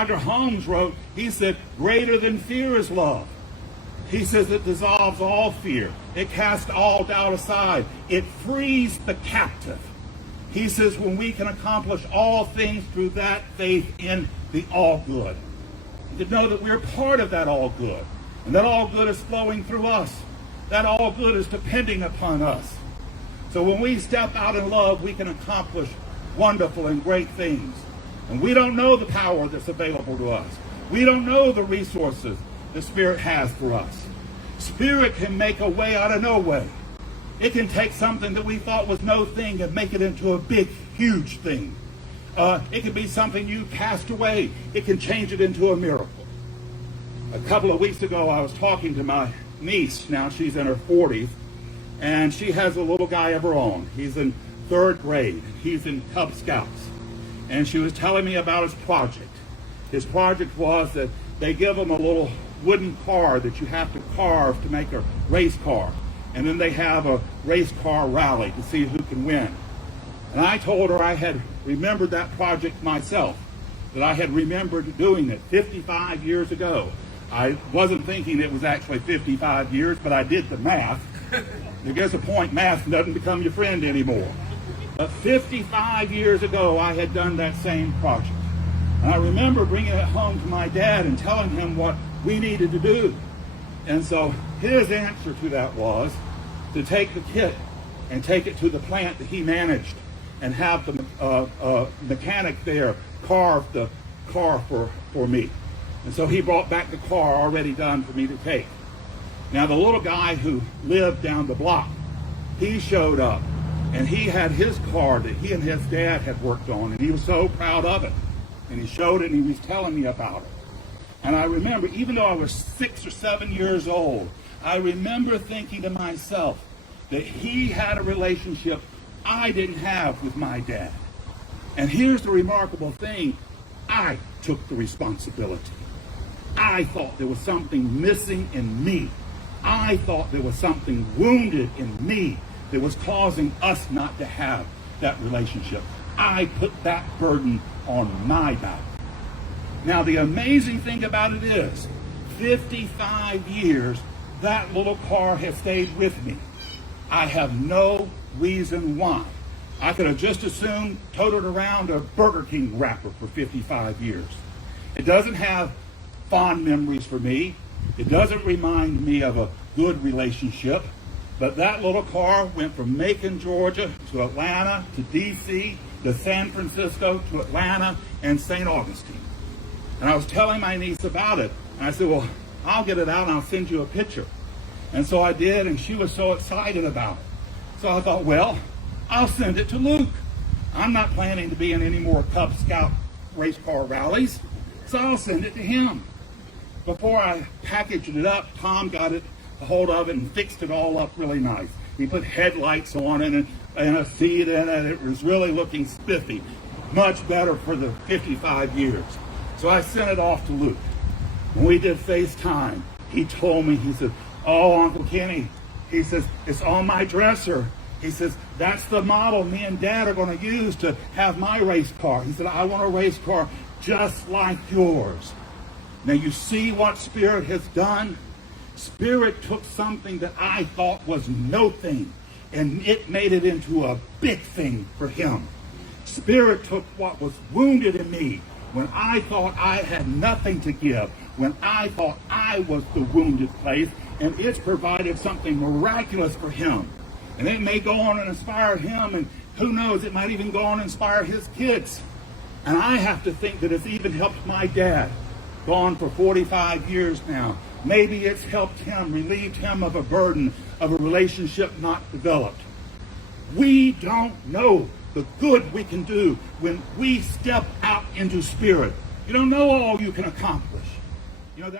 Dr. Holmes wrote, he said, greater than fear is love. He says it dissolves all fear. It casts all doubt aside. It frees the captive. He says when we can accomplish all things through that faith in the all good. To know that we're part of that all good. And that all good is flowing through us. That all good is depending upon us. So when we step out in love, we can accomplish wonderful and great things. And we don't know the power that's available to us. We don't know the resources the Spirit has for us. Spirit can make a way out of no way. It can take something that we thought was no thing and make it into a big, huge thing. It can be something you cast away. It can change it into a miracle. A couple of weeks ago, I was talking to my niece. Now she's in her 40s, and she has a little guy of her own. He's in 3rd grade. He's in Cub Scouts. And she was telling me about his project. His project was that they give him a little wooden car that you have to carve to make a race car. And then they have a race car rally to see who can win. And I told her I had remembered that project myself, that I had remembered doing it 55 years ago. I wasn't thinking it was actually 55 years, but I did the math. There gets a point, math doesn't become your friend anymore. But 55 years ago, I had done that same project. And I remember bringing it home to my dad and telling him what we needed to do. And so his answer to that was to take the kit and take it to the plant that he managed and have the mechanic there carve the car for me. And so he brought back the car already done for me to take. Now the little guy who lived down the block, he showed up and he had his car that he and his dad had worked on, and he was so proud of it. And he showed it and he was telling me about it. And I remember, even though I was 6 or 7 years old, I remember thinking to myself that he had a relationship I didn't have with my dad. And here's the remarkable thing. I took the responsibility. I thought there was something missing in me. I thought there was something wounded in me that was causing us not to have that relationship. I put that burden on my back. Now, the amazing thing about it is, 55 years, that little car has stayed with me. I have no reason why. I could have just as soon toted around a Burger King wrapper for 55 years. It doesn't have fond memories for me. It doesn't remind me of a good relationship. But that little car went from Macon, Georgia, to Atlanta, to D.C., to San Francisco, to Atlanta, and St. Augustine. And I was telling my niece about it. And I said, well, I'll get it out and I'll send you a picture. And so I did, and she was so excited about it. So I thought, well, I'll send it to Luke. I'm not planning to be in any more Cub Scout race car rallies, so I'll send it to him. Before I packaged it up, Tom got it a hold of it and fixed it all up really nice. He put headlights on it and a seat in it. It was really looking spiffy. Much better for the 55 years. So I sent it off to Luke. When we did FaceTime, he told me, he said, oh, Uncle Kenny, he says, it's on my dresser. He says, that's the model me and Dad are going to use to have my race car. He said, I want a race car just like yours. Now you see what Spirit has done? Spirit took something that I thought was no thing, and it made it into a big thing for him. Spirit took what was wounded in me when I thought I had nothing to give, when I thought I was the wounded place, and it's provided something miraculous for him. And it may go on and inspire him, and who knows, it might even go on and inspire his kids. And I have to think that it's even helped my dad, gone for 45 years now. Maybe it's helped him, relieved him of a burden of a relationship not developed. We don't know the good we can do when we step out into Spirit. You don't know all you can accomplish. You know that.